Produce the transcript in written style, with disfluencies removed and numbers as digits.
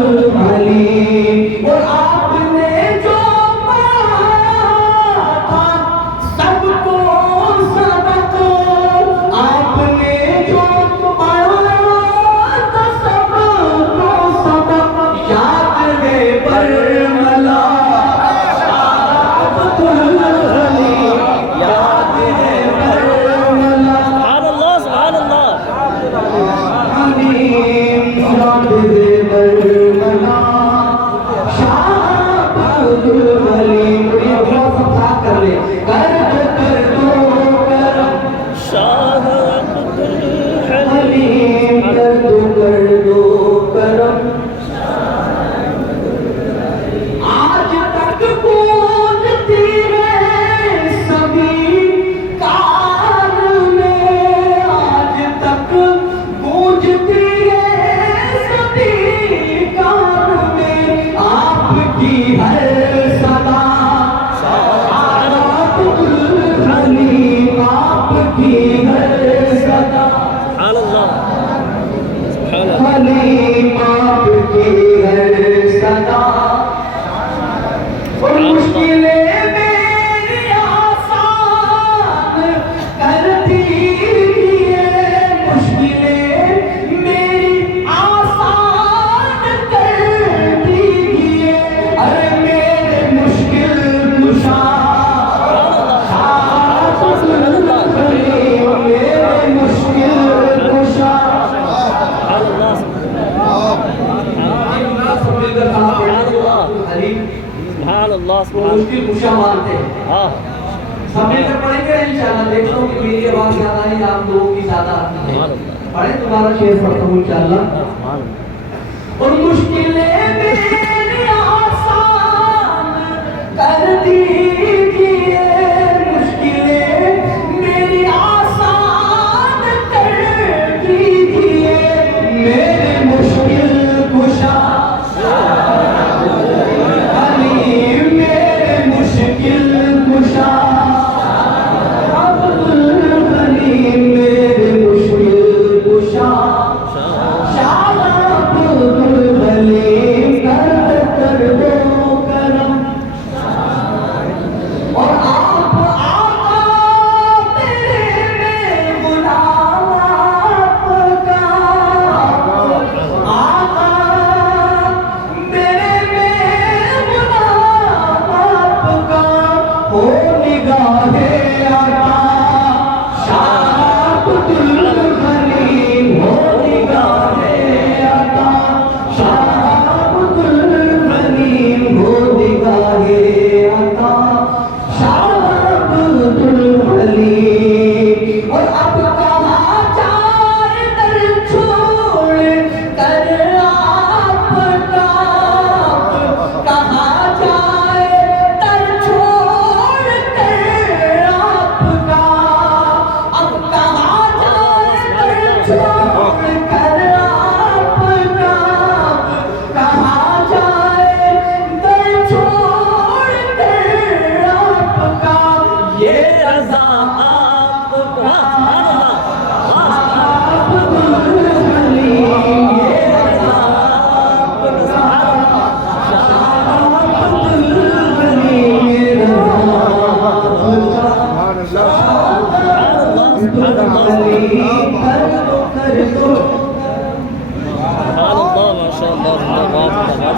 الحلیم، اور آپ نے جو پڑھایا تھا سب کو سبق، آپ نے جو پڑھایا تھا سب کو سبق، یاد ہے برملا شاہ عبد الحلیم، یاد ہے برملا سبحان اللہ حلیم، یاد ہے برملا شاہ عبد الحلیم۔ یہ بہت سب کر لے، کر دو کرم شاہ عبد حلیم، کر دو کرم، آج تک گونجتی ہے سبھی کار میں، آج تک گونجتی ہے سبھی کار میں، آپ کی ہر صدا شاہ عبد الحلیم، آپ کی ہر صدا سبحان اللہ سبحان اللہ حلیم، آپ کی ہر صدا، اور مشکلیں میری آسان کر دیجئے، مشکلیں میری آسان کر دیجئے، ارے میرے مشکل کشا شاہ عبد الحلیم، میرے مشکل کشا۔ سبحان اللہ سبحان اللہ وہ مشکل کشا مانتے ہیں، ہاں سب مل کر پڑھیں گے انشاءاللہ۔ دیکھتا ہوں کہ میری آواز زیادہ ہے یا آپ لوگوں کی زیادہ آتی ہے، پڑھیں دوبارہ شعر پڑھتا ہوں انشاءاللہ۔ اور مشکلیں میری آسان کر دیجئے، مشکلیں میری آسان کر دیجئے، میرے مشکل کشا حلیم، میرے مشکل کشا عبد الحلیم، میرے مشکل کشا شاہ عبد الحلیم، کر دو کرم، اور آپ آقا میرے میں غلام آپ کا، آقا میرے میں غلام آپ کا، ہو نگاہ عطا شاہ عبد الحلیم، ہو نگاہ عطا شاہ عبد الحلیم، ہو نگاہ عطا شاہ عبد الحلیم۔ اور اب کہاں جائے در چھوڑ کر آپ کا، کہاں جائے در چھوڑ کر آپ کا، اب کہاں جائے در چھوڑ کر آپ کا، کہاں جائے در چھوڑ کر آپ کا، یہ رضا آپ کا عبد الحلیم، یہ رضا آپ کا شاہ عبد الحلیم، یہ رضا آپ کا شاہ عبد الحلیم، کر دو سبحان اللہ ما شاء اللہ